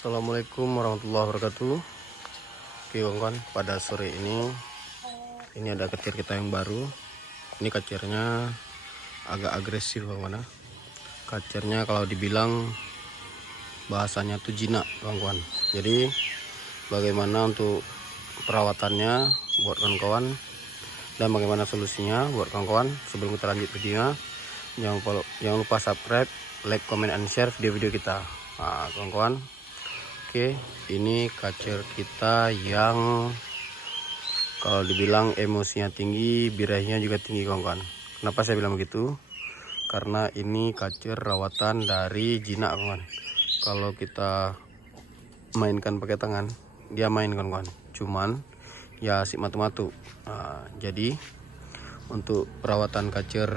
Assalamualaikum warahmatullahi wabarakatuh. Oke kawan, pada sore ini ada kecir kita yang baru. Ini kacirnya agak agresif kawan. Kacirnya kalau dibilang bahasanya tuh jinak kawan. Jadi bagaimana untuk perawatannya buat kawan-kawan dan bagaimana solusinya buat kawan-kawan. Sebelum kita lanjut videonya, jangan lupa subscribe, like, comment, and share video-video kita. Nah, kawan-kawan, oke, ini kacir kita yang kalau dibilang emosinya tinggi, birahinya juga tinggi kawan-kawan. Kenapa saya bilang begitu? Karena ini kacir rawatan dari jinak kawan. Kalau kita mainkan pakai tangan, dia main kawan-kawan. Cuman ya asik matu-matu. Nah, jadi untuk perawatan kacir,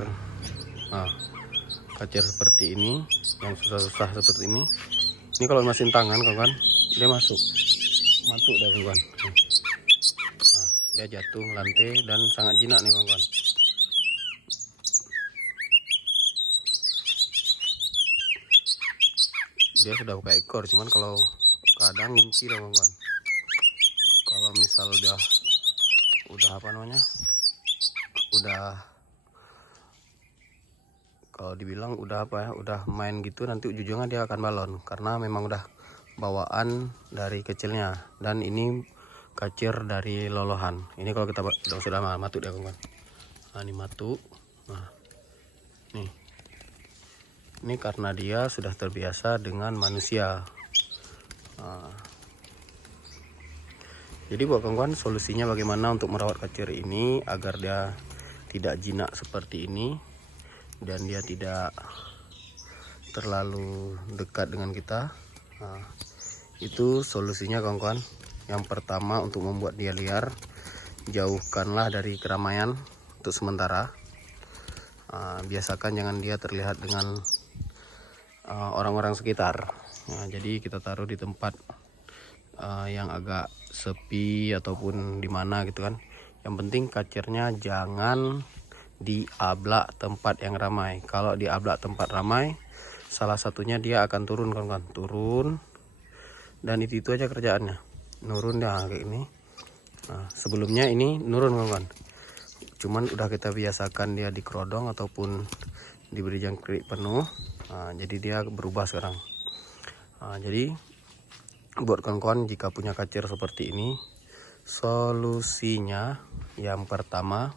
kacir seperti ini, yang susah-susah seperti ini kalau mesin tangan kawan, dia masuk matu dah kawan. Nah, dia jatuh lantai dan sangat jinak nih kawan. Dia sudah buka ekor, cuman kalau kadang ngunci dah kawan. Kalau misal dia udah kalau dibilang udah main gitu, nanti ujung-ujungnya dia akan balon karena memang udah bawaan dari kecilnya. Dan ini kacir dari lolohan. Ini kalau kita sudah matu dia kawan. Nah, ini matu. Nah, nih. Ini karena dia sudah terbiasa dengan manusia. Nah, jadi buat kawan-kawan, solusinya bagaimana untuk merawat kacir ini agar dia tidak jinak seperti ini dan dia tidak terlalu dekat dengan kita. Nah, itu solusinya kawan-kawan. Yang pertama, untuk membuat dia liar, jauhkanlah dari keramaian untuk sementara. Biasakan jangan dia terlihat dengan orang-orang sekitar. Nah, jadi kita taruh di tempat yang agak sepi ataupun di mana gitu kan. Yang penting kacirnya jangan di ablak tempat yang ramai. Kalau di ablak tempat ramai, salah satunya dia akan turun kawan-kawan, turun, dan itu aja kerjaannya, nurun dah kayak ini. Nah, sebelumnya ini nurun kawan-kawan, cuman udah kita biasakan dia dikerodong ataupun diberi jangkrik penuh. Nah, jadi dia berubah sekarang. Nah, jadi buat kawan-kawan, jika punya kacir seperti ini, solusinya yang pertama,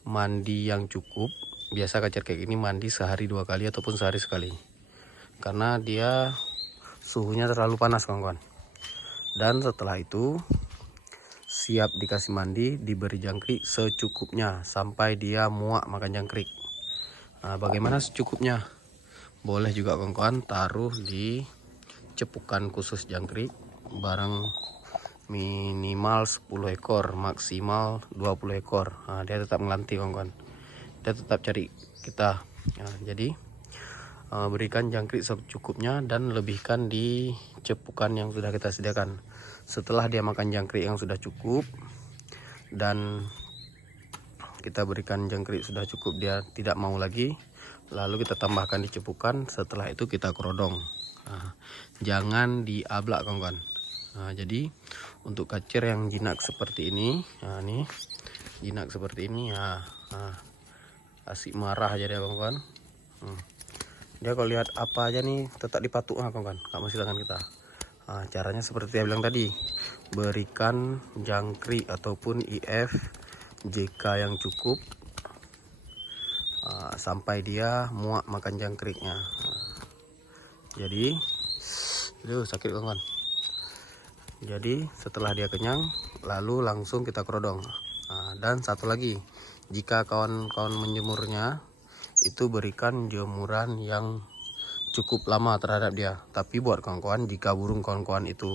mandi yang cukup. Biasa kacir kayak gini mandi sehari 2 kali ataupun sehari sekali, karena dia suhunya terlalu panas kawan-kawan. Dan setelah itu siap dikasih mandi, diberi jangkrik secukupnya sampai dia muak makan jangkrik. Nah, bagaimana secukupnya? Boleh juga kawan-kawan taruh di cepukan khusus jangkrik barang minimal 10 ekor, maksimal 20 ekor. Nah, dia tetap melanti kawan-kawan, dia tetap cari kita. Nah, jadi berikan jangkrik secukupnya dan lebihkan di cepukan yang sudah kita sediakan. Setelah dia makan jangkrik yang sudah cukup dan kita berikan jangkrik sudah cukup, dia tidak mau lagi, lalu kita tambahkan di cepukan. Setelah itu kita kerodong. Nah, jangan diablak kawan-kawan. Nah, jadi untuk kacir yang jinak seperti ini, nah ini jinak seperti ini, asik marah aja dia kawan-kawan. Dia kalau lihat apa aja nih tetap dipatuk kawan-kawan, nggak mau silakan kita. Nah, caranya seperti saya bilang tadi, berikan jangkrik ataupun IF JK yang cukup sampai dia muak makan jangkriknya. Jadi sakit kawan. Jadi setelah dia kenyang, lalu langsung kita kerodong. Dan satu lagi, jika kawan-kawan menjemurnya, itu berikan jemuran yang cukup lama terhadap dia. Tapi buat kawan-kawan, jika burung kawan-kawan itu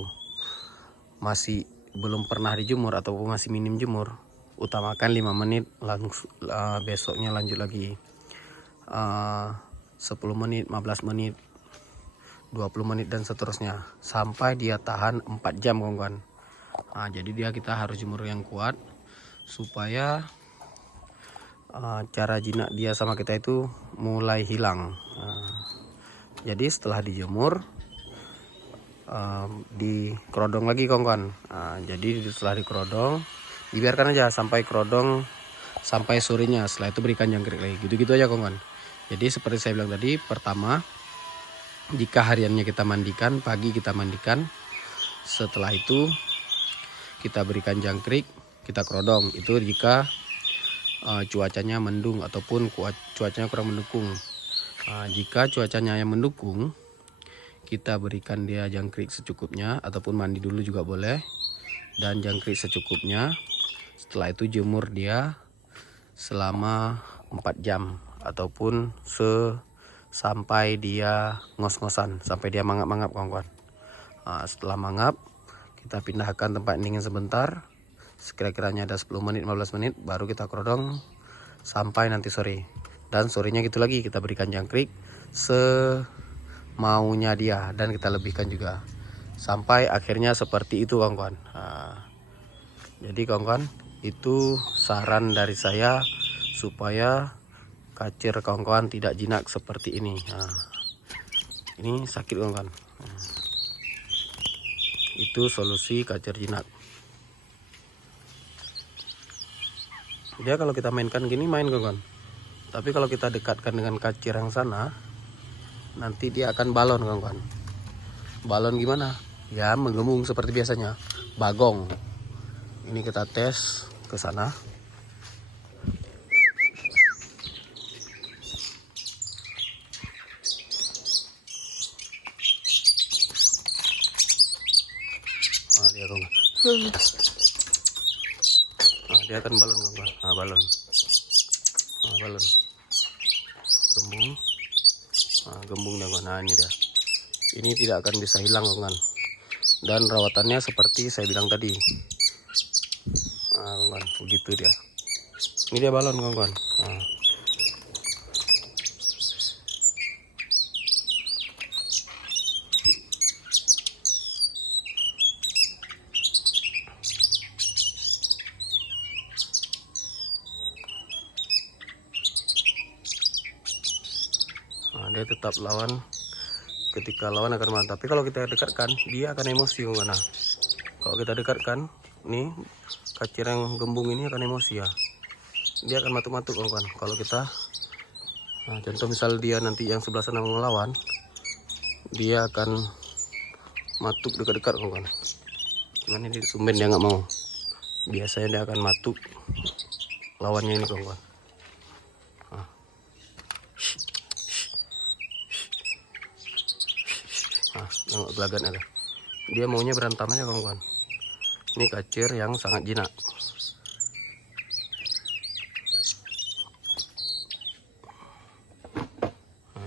masih belum pernah dijemur ataupun masih minim jemur, utamakan 5 menit, langsung besoknya lanjut lagi 10 menit, 15 menit, 20 menit dan seterusnya sampai dia tahan 4 jam kawan-kawan. Nah, jadi kita harus jemur yang kuat supaya cara jinak dia sama kita itu mulai hilang. Jadi setelah dijemur, dikerodong lagi kawan-kawan. Jadi setelah dikerodong dibiarkan aja sampai kerodong sampai sorenya. Setelah itu berikan jangkrik lagi, gitu-gitu aja kawan-kawan. Jadi seperti saya bilang tadi, pertama jika hariannya kita mandikan, pagi kita mandikan, setelah itu kita berikan jangkrik, kita kerodong. Itu jika cuacanya mendung ataupun cuacanya kurang mendukung. Jika cuacanya yang mendukung, kita berikan dia jangkrik secukupnya ataupun mandi dulu juga boleh, dan jangkrik secukupnya. Setelah itu jemur dia selama 4 jam ataupun sampai dia ngos-ngosan, sampai dia mangap-mangap kawan-kawan. Setelah mangap, kita pindahkan tempat dingin sebentar, sekira-kiranya ada 10 menit 15 menit, baru kita kerodong sampai nanti sore. Dan sorenya gitu lagi, kita berikan jangkrik semaunya dia, dan kita lebihkan juga sampai akhirnya seperti itu kawan-kawan. Jadi kawan-kawan, itu saran dari saya supaya kacir kawan-kawan tidak jinak seperti ini. Ini sakit kawan-kawan. Itu solusi kacir jinak. Dia kalau kita mainkan gini main kawan-kawan. Tapi kalau kita dekatkan dengan kacir yang sana, nanti dia akan balon kawan-kawan. Balon gimana? Ya menggembung seperti biasanya, bagong. Ini kita tes ke sana. Dia kawan-kawan. Dia akan balon kawan-kawan. Balon. Balon. Gembung. Gembung dah kawan. Ini dia. Ini tidak akan bisa hilang kawan-kawan. Dan rawatannya seperti saya bilang tadi. Kawan-kawan, begitu dia. Ini dia balon kawan-kawan. Dia tetap lawan, ketika lawan akan mantap. Tapi kalau kita dekatkan, dia akan emosi kawan. Kalau kita dekatkan, nih kacir yang gembung ini akan emosi ya. Dia akan matuk-matuk kawan. Kalau kita, contoh misal dia nanti yang sebelah sana melawan, dia akan matuk dekat-dekat kawan. Cuman ini sumben dia nggak mau. Biasanya dia akan matuk lawannya ini kawan. Tengok gelagat ada. Dia maunya berantem aja kawan-kawan. Ini kacir yang sangat jinak.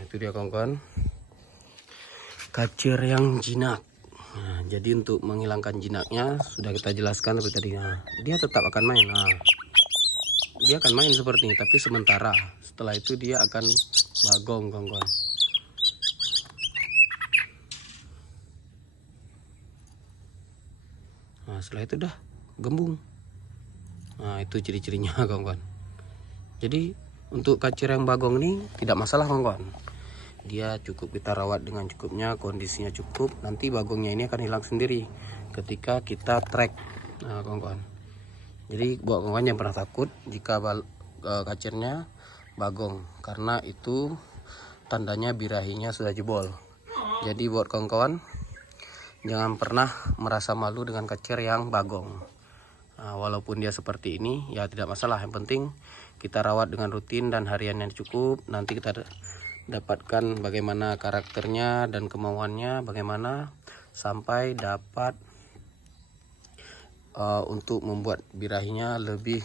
Itu dia kawan-kawan, kacir yang jinak. Jadi untuk menghilangkan jinaknya sudah kita jelaskan seperti tadi. Dia tetap akan main. Dia akan main seperti ini, tapi sementara. Setelah itu dia akan bagong kawan-kawan. Setelah itu dah gembung. Itu ciri-cirinya kawan-kawan. Jadi untuk kacir yang bagong ini tidak masalah kawan-kawan. Dia cukup kita rawat dengan cukupnya, kondisinya cukup, nanti bagongnya ini akan hilang sendiri ketika kita trek. Kawan-kawan. Jadi buat kawan-kawan yang pernah takut jika kacirnya bagong, karena itu tandanya birahinya sudah jebol. Jadi buat kawan-kawan, jangan pernah merasa malu dengan kacir yang bagong. Walaupun dia seperti ini, ya tidak masalah. Yang penting kita rawat dengan rutin dan harian yang cukup. Nanti kita dapatkan bagaimana karakternya dan kemauannya, bagaimana sampai dapat untuk membuat birahinya lebih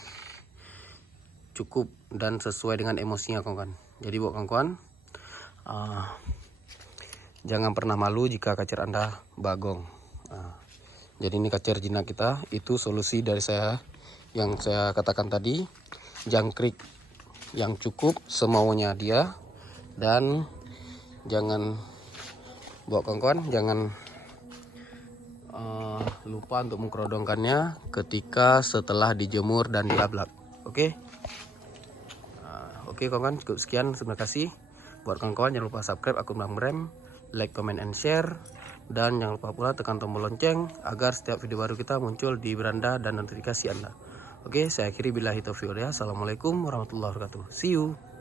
cukup dan sesuai dengan emosinya kawan-kawan. Jadi buat kawan-kawan, jangan pernah malu jika kacir Anda bagong. Jadi ini kacir jinak kita. Itu solusi dari saya yang saya katakan tadi. Jangkrik yang cukup semaunya dia. Dan jangan, buat kawan-kawan, jangan lupa untuk mengkerodongkannya ketika setelah dijemur dan dilablak. Oke kawan-kawan, cukup sekian. Terima kasih. Buat kawan-kawan jangan lupa subscribe akun Bang Brem, like, comment, and share. Dan jangan lupa pula tekan tombol lonceng agar setiap video baru kita muncul di beranda dan notifikasi Anda. Oke, saya akhiri billahi taufiq wal hidayah. Assalamualaikum warahmatullahi wabarakatuh. See you.